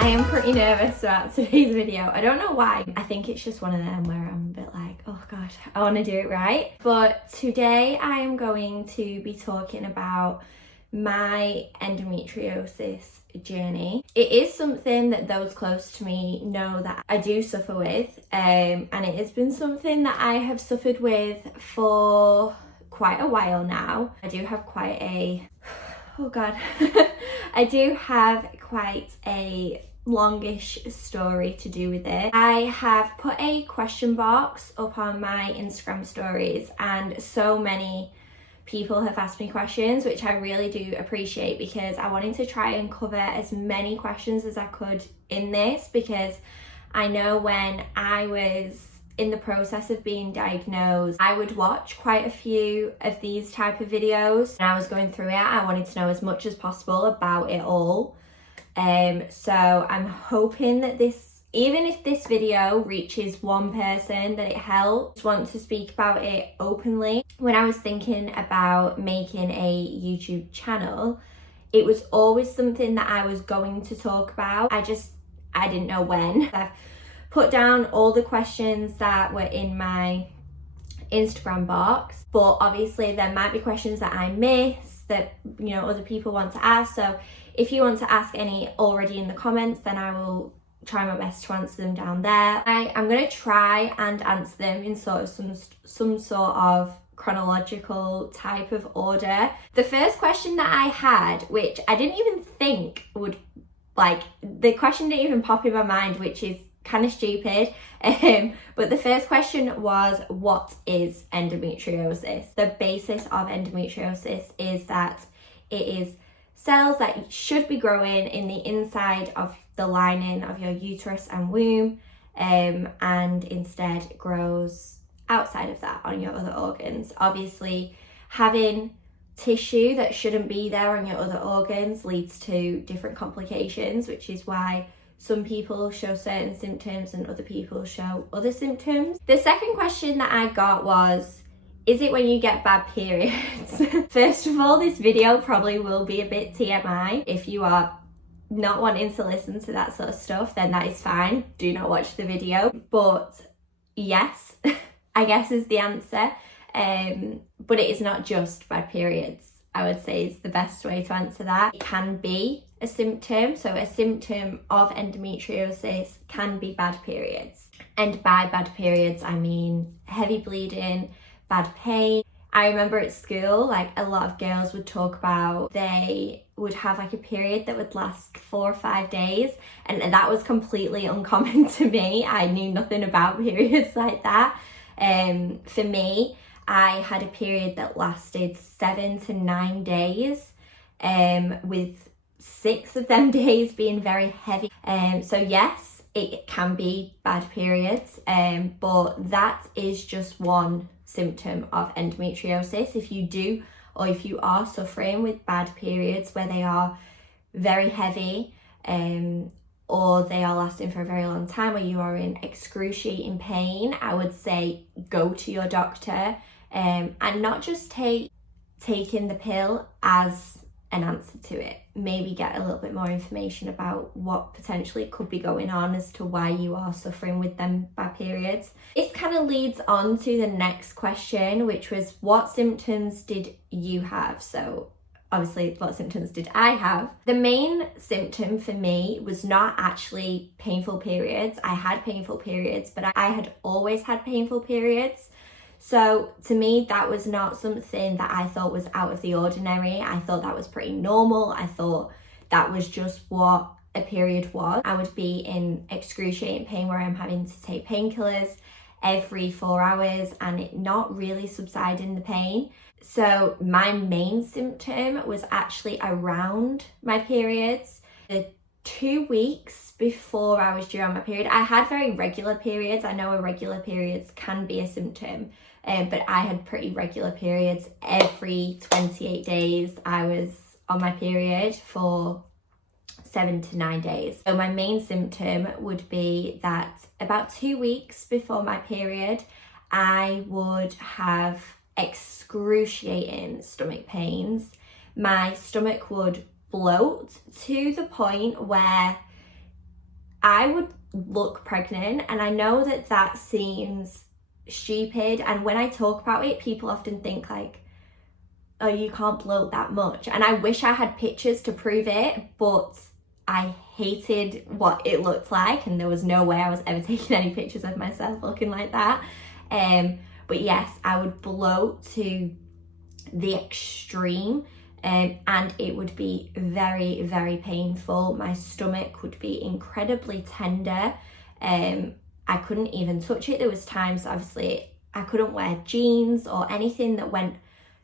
I am pretty nervous about today's video. I don't know why. I think it's just one of them where I'm a bit like, oh god, I want to do it right. But today I am going to be talking about my endometriosis journey. It is something that those close to me know that I do suffer with, and it has been something that I have suffered with for quite a while now. I do have quite a I do have quite a longish story to do with it. I have put a question box up on my Instagram stories, and so many people have asked me questions, which I really do appreciate, because I wanted to try and cover as many questions as I could in this, because I know when I was in the process of being diagnosed, I would watch quite a few of these type of videos, and I was going through it. I wanted to know as much as possible about it all. So I'm hoping that even if this video reaches one person, that it helps. Want to speak about it openly. When I was thinking about making a YouTube channel, it was always something that I was going to talk about. I didn't know when. I've put down all the questions that were in my Instagram box, but obviously there might be questions that I miss that, you know, other people want to ask. So if you want to ask any already in the comments, then I will try my best to answer them down there. I'm going to try and answer them in sort of some sort of chronological type of order. The first question that I had, which I didn't even think would, the question didn't even pop in my mind, which is kind of stupid, but the first question was, what is endometriosis? The basis of endometriosis is that it is cells that should be growing in the inside of the lining of your uterus and womb, and instead grows outside of that on your other organs. Obviously, having tissue that shouldn't be there on your other organs leads to different complications, which is why some people show certain symptoms and other people show other symptoms. The second question that I got was, is it when you get bad periods? First of all, this video probably will be a bit TMI. If you are not wanting to listen to that sort of stuff, then that is fine. Do not watch the video. But yes, I guess is the answer. But it is not just bad periods, I would say, is the best way to answer that. It can be a symptom. So a symptom of endometriosis can be bad periods. And by bad periods, I mean heavy bleeding, bad pain. I remember at school, a lot of girls would talk about they would have a period that would last 4 or 5 days, and that was completely uncommon to me. I knew nothing about periods like that. For me, I had a period that lasted 7 to 9 days, with 6 of them days being very heavy. So yes, it can be bad periods, but that is just one symptom of endometriosis. If you do, or if you are suffering with bad periods where they are very heavy, or they are lasting for a very long time, or you are in excruciating pain, I would say go to your doctor, and not just taking the pill as an answer to it. Maybe get a little bit more information about what potentially could be going on as to why you are suffering with them bad periods. It kind of leads on to the next question, which was, what symptoms did you have? So obviously, what symptoms did I have? The main symptom for me was not actually painful periods. I had painful periods, but I had always had painful periods. So to me, that was not something that I thought was out of the ordinary. I thought that was pretty normal. I thought that was just what a period was. I would be in excruciating pain where I'm having to take painkillers every 4 hours and it not really subsiding the pain. So my main symptom was actually around my periods. The 2 weeks before I was due on my period, I had very regular periods. I know irregular periods can be a symptom, but I had pretty regular periods. Every 28 days I was on my period for 7 to 9 days. So my main symptom would be that about 2 weeks before my period, I would have excruciating stomach pains. My stomach would bloat to the point where I would look pregnant, and I know that that seems stupid, and when I talk about it, people often think like, oh, you can't bloat that much, and I wish I had pictures to prove it, but I hated what it looked like, and there was no way I was ever taking any pictures of myself looking like that. But yes, I would bloat to the extreme, and it would be very, very painful. My stomach would be incredibly tender. I couldn't even touch it. There was times, obviously, I couldn't wear jeans or anything that went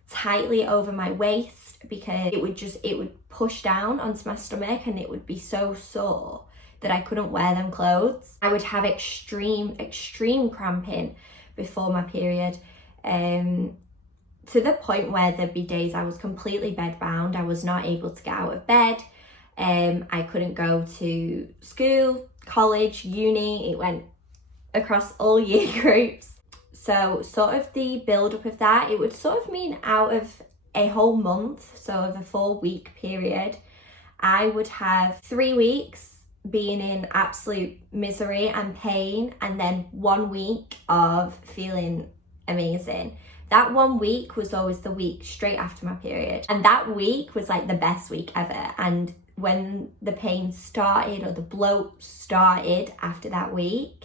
tightly over my waist, because it would push down onto my stomach, and it would be so sore that I couldn't wear them clothes. I would have extreme cramping before my period, to the point where there'd be days I was completely bedbound. I was not able to get out of bed. I couldn't go to school, college, uni. It went across all year groups. So sort of the build up of that, it would sort of mean out of a whole month, so of a 4-week period, I would have 3 weeks being in absolute misery and pain, and then 1 week of feeling amazing. That 1 week was always the week straight after my period, and that week was like the best week ever. And when the pain started, or the bloat started after that week,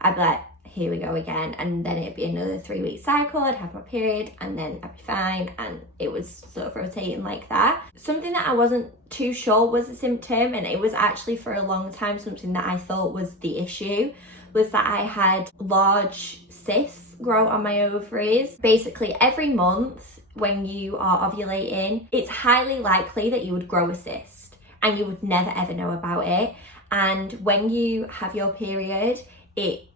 I'd be like, here we go again, and then it'd be another 3-week cycle. I'd have my period, and then I'd be fine, and it was sort of rotating like that. Something that I wasn't too sure was a symptom, and it was actually for a long time something that I thought was the issue, was that I had large cysts grow on my ovaries. Basically, every month when you are ovulating, it's highly likely that you would grow a cyst, and you would never ever know about it. And when you have your period, it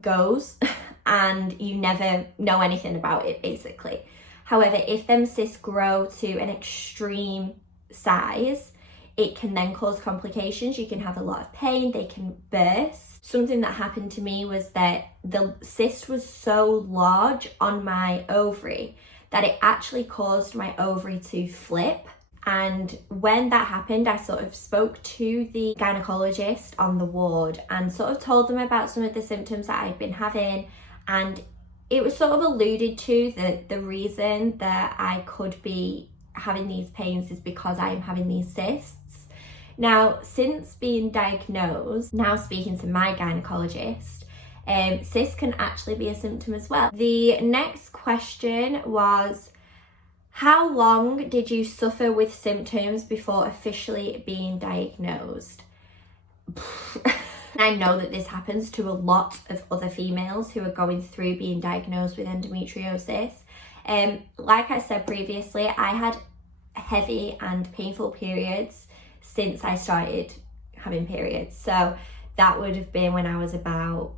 goes and you never know anything about it, basically. However, if them cysts grow to an extreme size, it can then cause complications. You can have a lot of pain, they can burst. Something that happened to me was that the cyst was so large on my ovary that it actually caused my ovary to flip. And when that happened, I sort of spoke to the gynecologist on the ward and sort of told them about some of the symptoms that I'd been having. And it was sort of alluded to that the reason that I could be having these pains is because I am having these cysts. Now, since being diagnosed, now speaking to my gynecologist, cysts can actually be a symptom as well. The next question was, how long did you suffer with symptoms before officially being diagnosed? I know that this happens to a lot of other females who are going through being diagnosed with endometriosis. Like I said previously, I had heavy and painful periods since I started having periods. So that would have been when I was about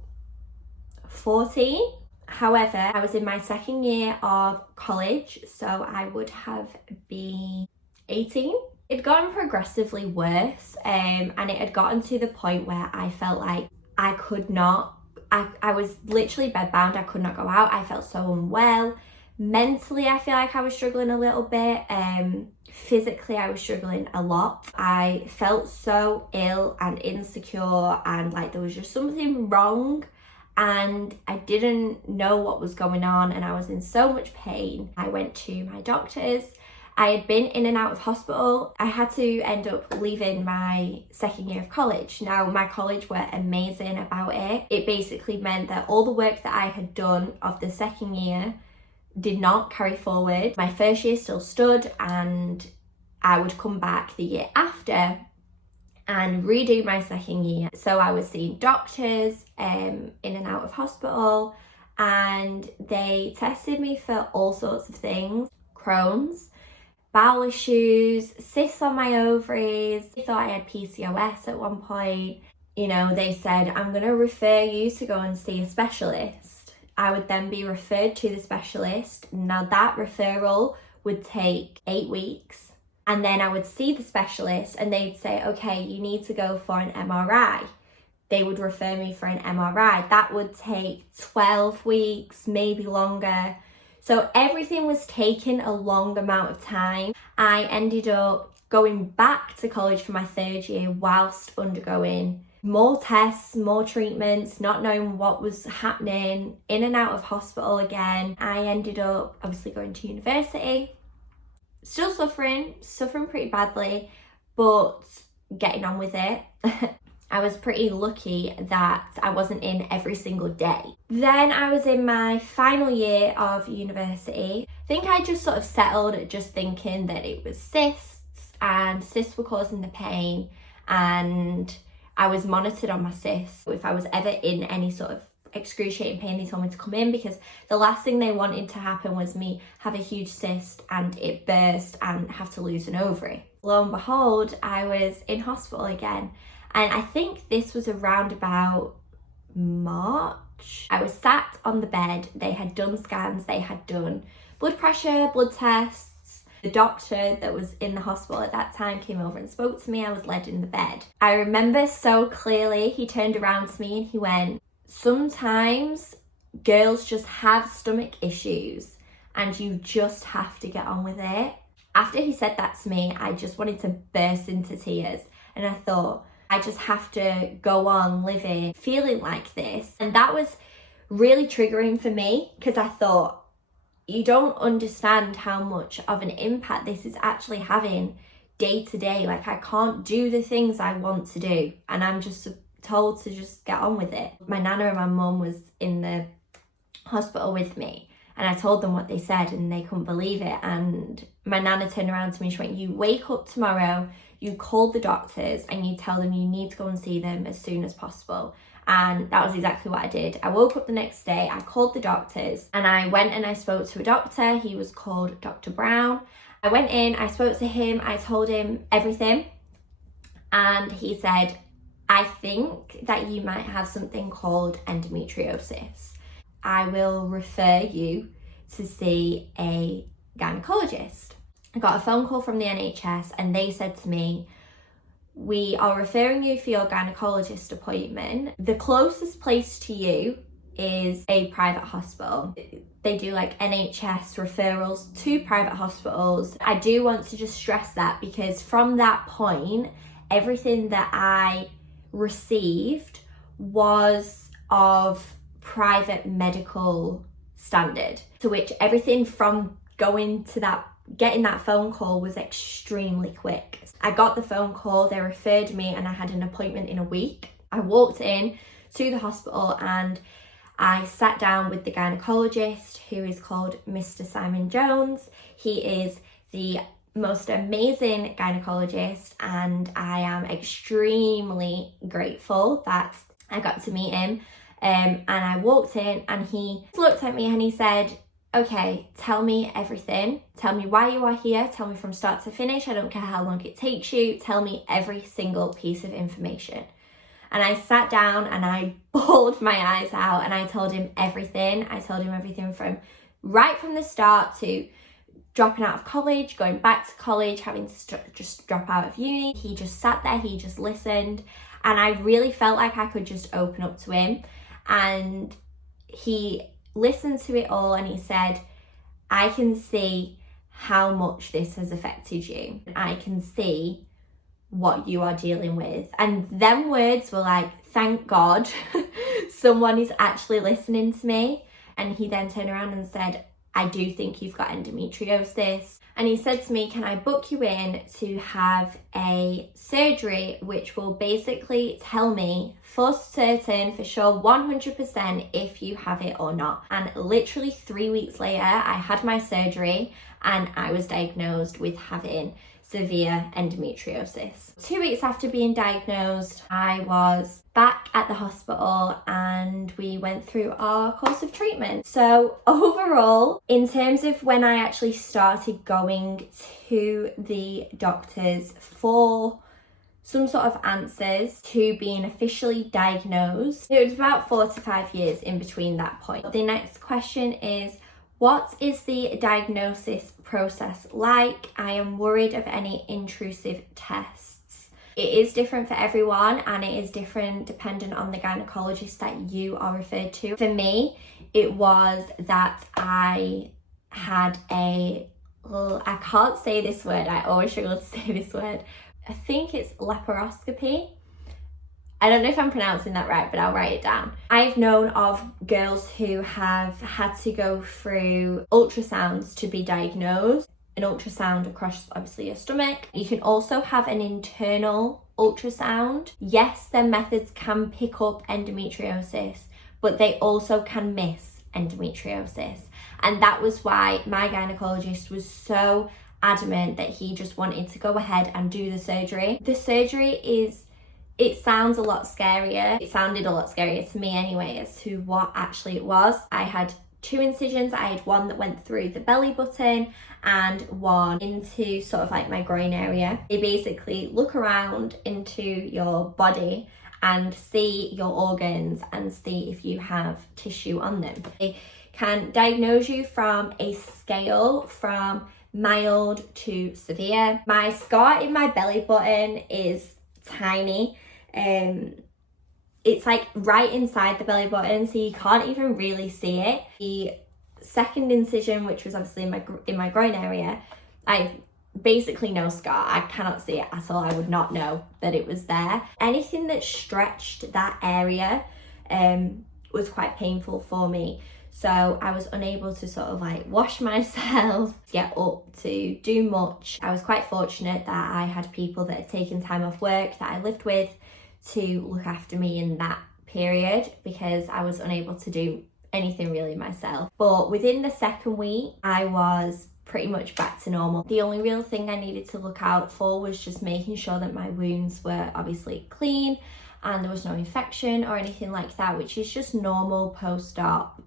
14. However, I was in my second year of college, so I would have been 18. It'd gotten progressively worse, and it had gotten to the point where I felt like I could not, I was literally bedbound. I could not go out. I felt so unwell. Mentally, I feel like I was struggling a little bit. Physically, I was struggling a lot. I felt so ill and insecure, and like there was just something wrong, and I didn't know what was going on, and I was in so much pain. I went to my doctors. I had been in and out of hospital. I had to end up leaving my second year of college. Now, my college were amazing about it. It basically meant that all the work that I had done of the second year did not carry forward. My first year still stood, and I would come back the year after and redo my second year. So I was seeing doctors in and out of hospital, and they tested me for all sorts of things: Crohn's, bowel issues, cysts on my ovaries. They thought I had PCOS at one point. You know, they said, I'm going to refer you to go and see a specialist. I would then be referred to the specialist. Now that referral would take 8 weeks. And then I would see the specialist, and they'd say, okay, you need to go for an MRI. They would refer me for an MRI. That would take 12 weeks, maybe longer. So everything was taking a long amount of time. I ended up going back to college for my third year whilst undergoing more tests, more treatments, not knowing what was happening, in and out of hospital again. I ended up obviously going to university, still suffering pretty badly, but getting on with it. I was pretty lucky that I wasn't in every single day. Then I was in my final year of university. I think I just sort of settled at just thinking that it was cysts, and cysts were causing the pain, and I was monitored on my cysts. If I was ever in any sort of excruciating pain, they told me to come in, because the last thing they wanted to happen was me have a huge cyst and it burst and have to lose an ovary. Lo and behold, I was in hospital again. And I think this was around about March. I was sat on the bed. They had done scans, they had done blood pressure, blood tests. The doctor that was in the hospital at that time came over and spoke to me. I was led in the bed. I remember so clearly, he turned around to me and he went, "Sometimes girls just have stomach issues and you just have to get on with it." After he said that to me, I just wanted to burst into tears. And I thought, I just have to go on living feeling like this. And that was really triggering for me, because I thought, you don't understand how much of an impact this is actually having day to day. Like, I can't do the things I want to do, and I'm just told to just get on with it. My nana and my mum was in the hospital with me, and I told them what they said and they couldn't believe it. And my nana turned around to me and she went, "You wake up tomorrow, you call the doctors and you tell them you need to go and see them as soon as possible." And that was exactly what I did. I woke up the next day, I called the doctors, and I went and I spoke to a doctor. He was called Dr. Brown. I went in, I spoke to him, I told him everything, and he said, "I think that you might have something called endometriosis. I will refer you to see a gynecologist." I got a phone call from the NHS and they said to me, "We are referring you for your gynecologist appointment. The closest place to you is a private hospital." They do like NHS referrals to private hospitals. I do want to just stress that, because from that point, everything that I received was of private medical standard, to which everything from getting that phone call was extremely quick. I got the phone call, they referred me, and I had an appointment in a week. I walked in to the hospital and I sat down with the gynecologist, who is called Mr. Simon Jones. He is the most amazing gynecologist, and I am extremely grateful that I got to meet him. And I walked in and he looked at me and he said, "Okay, tell me everything. Tell me why you are here. Tell me from start to finish. I don't care how long it takes you. Tell me every single piece of information." And I sat down and I bawled my eyes out and I told him everything. I told him everything from right from the start to dropping out of college, going back to college, having to just drop out of uni. He just sat there, he just listened, and I really felt like I could just open up to him. And he listened to it all and he said, "I can see how much this has affected you. I can see what you are dealing with." And them words were like, thank God someone is actually listening to me. And he then turned around and said, "I do think you've got endometriosis." And he said to me, "Can I book you in to have a surgery which will basically tell me for certain, for sure, 100% if you have it or not?" And literally 3 weeks later, I had my surgery and I was diagnosed with having severe endometriosis. 2 weeks after being diagnosed, I was back at the hospital and we went through our course of treatment. So overall, in terms of when I actually started going to the doctors for some sort of answers to being officially diagnosed, it was about 4 to 5 years in between that point. The next question is, what is the diagnosis process like? I am worried of any intrusive tests. It is different for everyone and it is different depending on the gynecologist that you are referred to. For me, it was that I had I can't say this word, I always struggle to say this word. I think it's laparoscopy. I don't know if I'm pronouncing that right, but I'll write it down. I've known of girls who have had to go through ultrasounds to be diagnosed. An ultrasound across obviously your stomach. You can also have an internal ultrasound. Yes, their methods can pick up endometriosis, but they also can miss endometriosis. And that was why my gynecologist was so adamant that he just wanted to go ahead and do the surgery. The surgery it sounds a lot scarier. It sounded a lot scarier to me anyway as to what actually it was. I had 2 incisions. I had one that went through the belly button and one into sort of like my groin area. They basically look around into your body and see your organs and see if you have tissue on them. They can diagnose you from a scale from mild to severe. My scar in my belly button is tiny. It's like right inside the belly button, so you can't even really see it. The second incision, which was obviously in my groin area, I basically no scar. I cannot see it at all. I would not know that it was there. Anything that stretched that area was quite painful for me. So I was unable to sort of like wash myself, get up to do much. I was quite fortunate that I had people that had taken time off work that I lived with to look after me in that period because I was unable to do anything really myself. But within the second week, I was pretty much back to normal. The only real thing I needed to look out for was just making sure that my wounds were obviously clean and there was no infection or anything like that, which is just normal post-op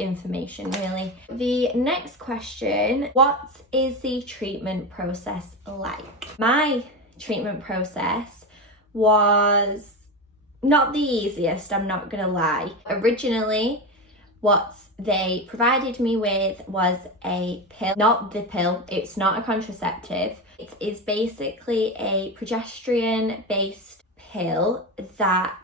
information really. The next question, what is the treatment process like? My treatment process was not the easiest, I'm not gonna lie. Originally, what they provided me with was a pill, not the pill, it's not a contraceptive. It is basically a progesterone based pill that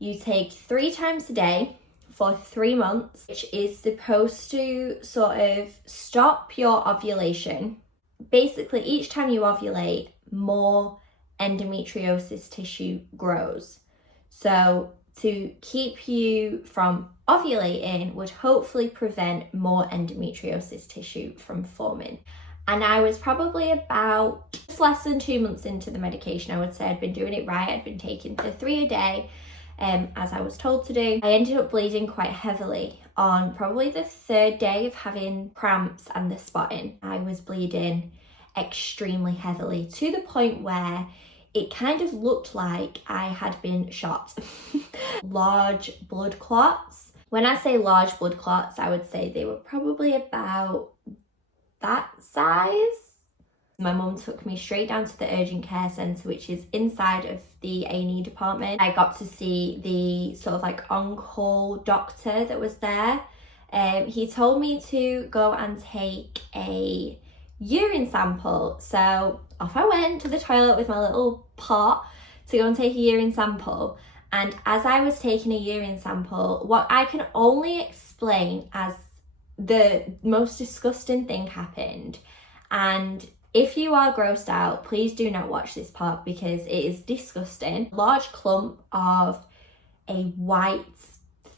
you take 3 times a day for 3 months, which is supposed to sort of stop your ovulation. Basically, each time you ovulate, more endometriosis tissue grows. So to keep you from ovulating would hopefully prevent more endometriosis tissue from forming. And I was probably about just less than 2 months into the medication. I would say I'd been doing it right. I'd been taking the 3 a day, as I was told to do. I ended up bleeding quite heavily on probably the 3rd day of having cramps and the spotting. I was bleeding extremely heavily to the point where it kind of looked like I had been shot. Large blood clots. When I say large blood clots, I would say they were probably about that size. My mum took me straight down to the urgent care centre, which is inside of the A&E department. I got to see the sort of like on-call doctor that was there. He told me to go and take a urine sample. So off I went to the toilet with my little pot to go and take a urine sample. And as I was taking a urine sample, what I can only explain as the most disgusting thing happened. And if you are grossed out, please do not watch this part because it is disgusting. A large clump of a white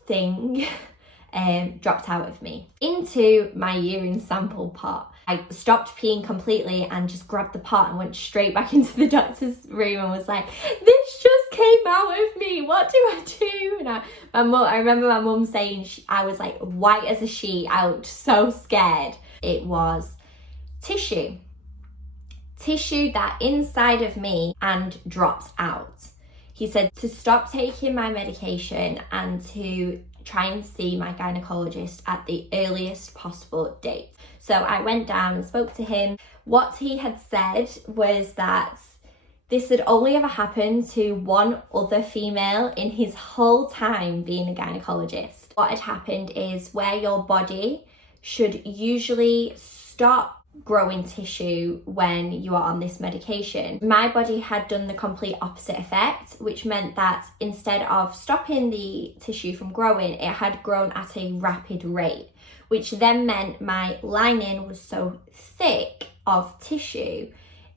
thing dropped out of me into my urine sample pot. I stopped peeing completely and just grabbed the pot and went straight back into the doctor's room and was like, this just came out of me, what do I do? And I remember my mum saying I was like white as a sheet. I looked so scared. It was tissue that inside of me and dropped out. He said to stop taking my medication and to try and see my gynecologist at the earliest possible date. So I went down and spoke to him. What he had said was that this had only ever happened to one other female in his whole time being a gynecologist. What had happened is where your body should usually stop growing tissue when you are on this medication, my body had done the complete opposite effect, which meant that instead of stopping the tissue from growing, it had grown at a rapid rate, which then meant my lining was so thick of tissue,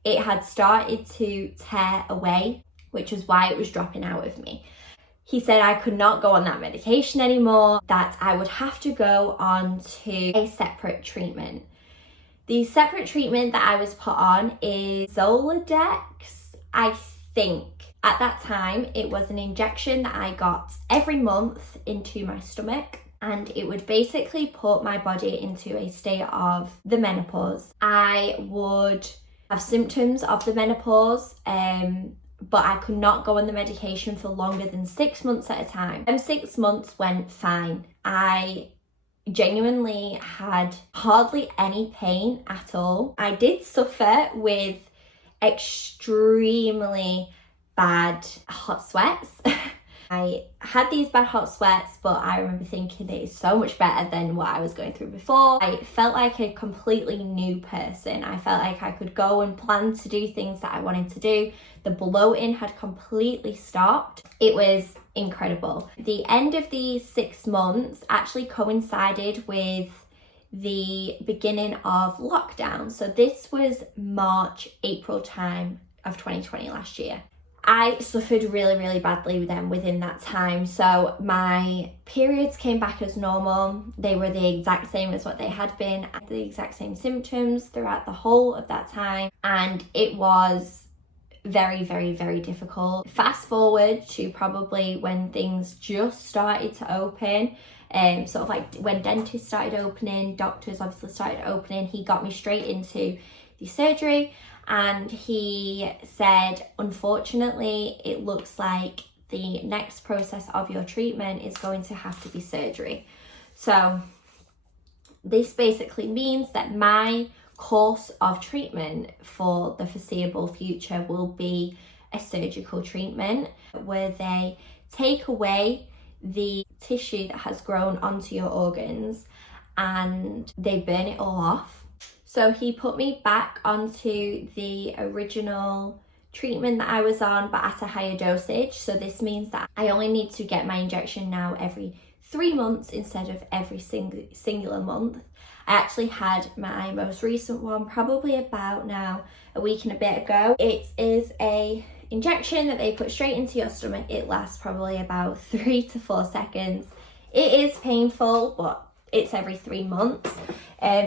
it had started to tear away which was why it was dropping out of me. He said I could not go on that medication anymore, that I would have to go on to a separate treatment. The separate treatment that I was put on is Zoladex, I think. At that time, it was an injection that I got every month into my stomach, and it would basically put my body into a state of the menopause. I would have symptoms of the menopause, but I could not go on the medication for longer than 6 months at a time. 6 months went fine. I genuinely had hardly any pain at all. I did suffer with extremely bad hot sweats. I had these bad hot sweats, but I remember thinking it is so much better than what I was going through before. I felt like a completely new person. I felt like I could go and plan to do things that I wanted to do. The bloating had completely stopped. It was incredible. The end of the 6 months actually coincided with the beginning of lockdown. So this was March, April time of 2020 last year. I suffered really badly then within that time. So my periods came back as normal. They were the exact same as what they had been, the exact same symptoms throughout the whole of that time. And it was very difficult. Fast forward to probably when things just started to open, sort of like when dentists started opening, doctors obviously started opening. He got me straight into the surgery, and he said, unfortunately, it looks like the next process of your treatment is going to have to be surgery. So this basically means that my course of treatment for the foreseeable future will be a surgical treatment where they take away the tissue that has grown onto your organs and they burn it all off. So he put me back onto the original treatment that I was on, but at a higher dosage. So this means that I only need to get my injection now every 3 months instead of every singular month. I actually had my most recent one probably about now a week and a bit ago. It is a injection that they put straight into your stomach. It lasts probably about 3 to 4 seconds. It is painful, but it's every 3 months.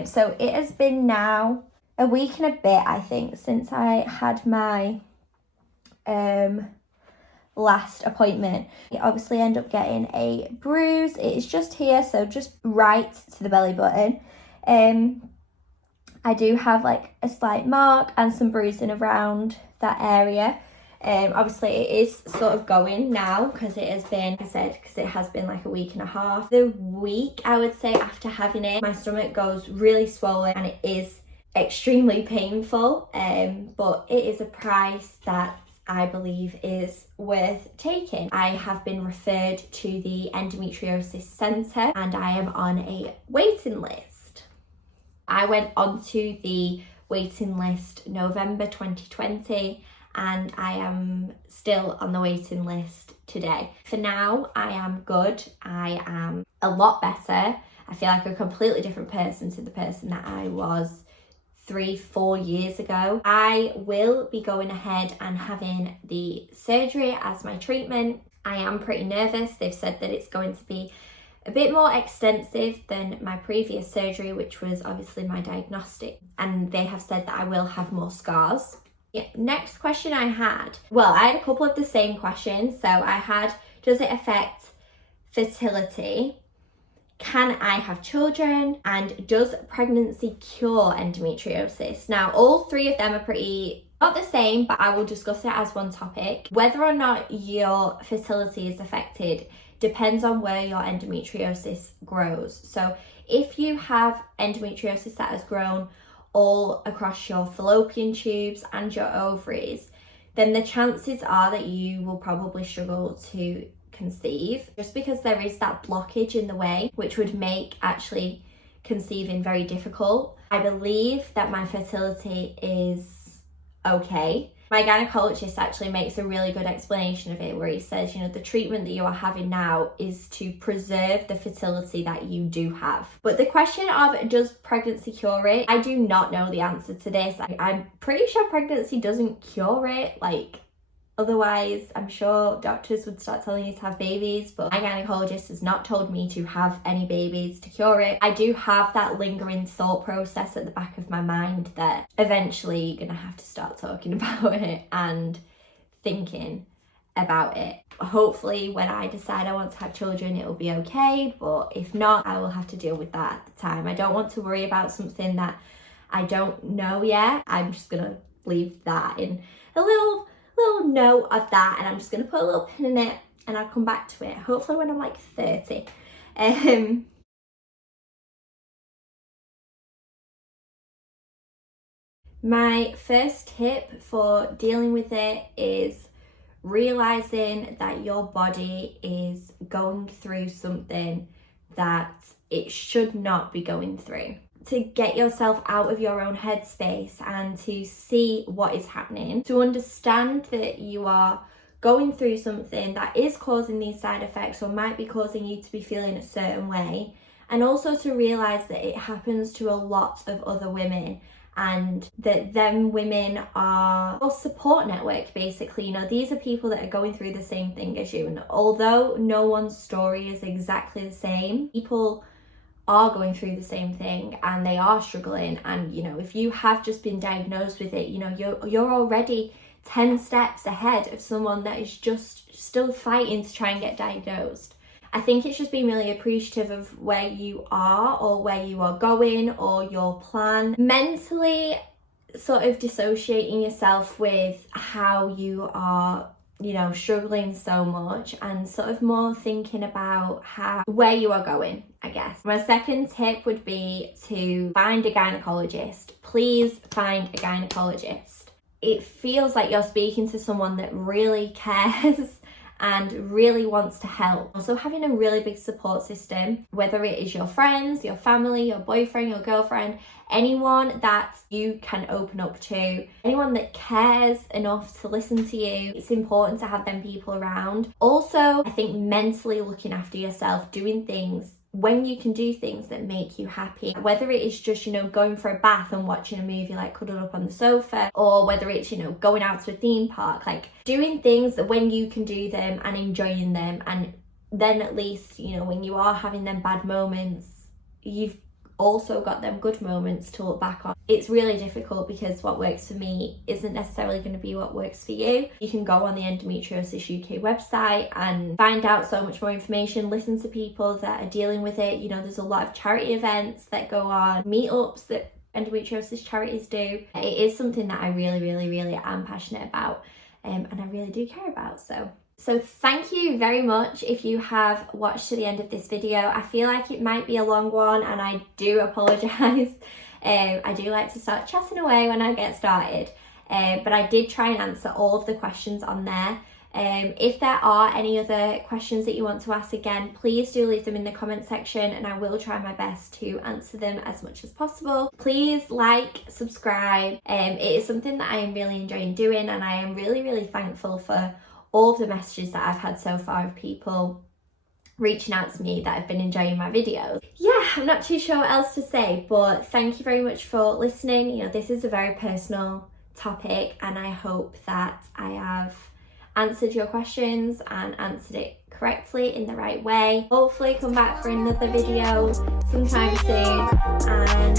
So it has been now a week and a bit, I think, since I had my last appointment. I obviously end up getting a bruise. It is just here, so just right to the belly button. I do have like a slight mark and some bruising around that area. Obviously it is sort of going now because it has been, like I said, because it has been like a week and a half. The week, I would say, after having it, my stomach goes really swollen and it is extremely painful, but it is a price that I believe is worth taking. I have been referred to the Endometriosis Centre and I am on a waiting list. I went onto the waiting list November 2020 and I am still on the waiting list today. For now, I am good. I am a lot better. I feel like a completely different person to the person that I was 3-4 years ago. I will be going ahead and having the surgery as my treatment. I am pretty nervous. They've said that it's going to be a bit more extensive than my previous surgery, which was obviously my diagnostic, and they have said that I will have more scars. Yeah. Next question I had a couple of the same questions. So I had, does it affect fertility? Can I have children? And does pregnancy cure endometriosis? Now, all three of them are pretty not the same, but I will discuss it as one topic. Whether or not your fertility is affected depends on where your endometriosis grows. So if you have endometriosis that has grown all across your fallopian tubes and your ovaries, then the chances are that you will probably struggle to conceive, just because there is that blockage in the way, which would make actually conceiving very difficult. I believe that my fertility is okay. My gynecologist actually makes a really good explanation of it, where he says, the treatment that you are having now is to preserve the fertility that you do have. But the question of, does pregnancy cure it? I do not know the answer to this. I'm pretty sure pregnancy doesn't cure it. Like, Otherwise, I'm sure doctors would start telling you to have babies, but my gynecologist has not told me to have any babies to cure it. I do have that lingering thought process at the back of my mind that eventually you're gonna have to start talking about it and thinking about it. Hopefully when I decide I want to have children, it'll be okay, but if not, I will have to deal with that at the time. I don't want to worry about something that I don't know yet. I'm just gonna leave that in a little note of that, and I'm just gonna put a little pin in it and I'll come back to it hopefully when I'm like 30. My first tip for dealing with it is realizing that your body is going through something that it should not be going through. To get yourself out of your own headspace and to see what is happening, to understand that you are going through something that is causing these side effects or might be causing you to be feeling a certain way, and also to realize that it happens to a lot of other women, and that them women are a support network basically. You know, these are people that are going through the same thing as you, and although no one's story is exactly the same, people are going through the same thing and they are struggling. And you know, if you have just been diagnosed with it, you know, you're already 10 steps ahead of someone that is just still fighting to try and get diagnosed. I think it's just being really appreciative of where you are or where you are going or your plan. Mentally sort of dissociating yourself with how you are, you know, struggling so much, and sort of more thinking about where you are going, I guess. My second tip would be to find a gynecologist. Please find a gynecologist. It feels like you're speaking to someone that really cares and really wants to help. Also, having a really big support system, whether it is your friends, your family, your boyfriend, your girlfriend, anyone that you can open up to, anyone that cares enough to listen to you. It's important to have them people around. Also, I think mentally looking after yourself, doing things when you can do things that make you happy, whether it is just, you know, going for a bath and watching a movie like cuddled up on the sofa, or whether it's, you know, going out to a theme park, like doing things that when you can do them and enjoying them, and then at least, you know, when you are having them bad moments, you've also got them good moments to look back on. It's really difficult because what works for me isn't necessarily going to be what works for you. You can go on the Endometriosis UK website and find out so much more information, listen to people that are dealing with it. You know, there's a lot of charity events that go on, meetups that endometriosis charities do. It is something that I really am passionate about, and I really do care about. So thank you very much if you have watched to the end of this video. I feel like it might be a long one and I do apologise. I do like to start chatting away when I get started, but I did try and answer all of the questions on there. If there are any other questions that you want to ask again, please do leave them in the comment section and I will try my best to answer them as much as possible. Please like, subscribe. It is something that I am really enjoying doing, and I am really thankful for all of the messages that I've had so far of people reaching out to me that have been enjoying my videos. Yeah, I'm not too sure what else to say, but thank you very much for listening. You know, this is a very personal topic and I hope that I have answered your questions and answered it correctly in the right way. Hopefully come back for another video sometime soon, and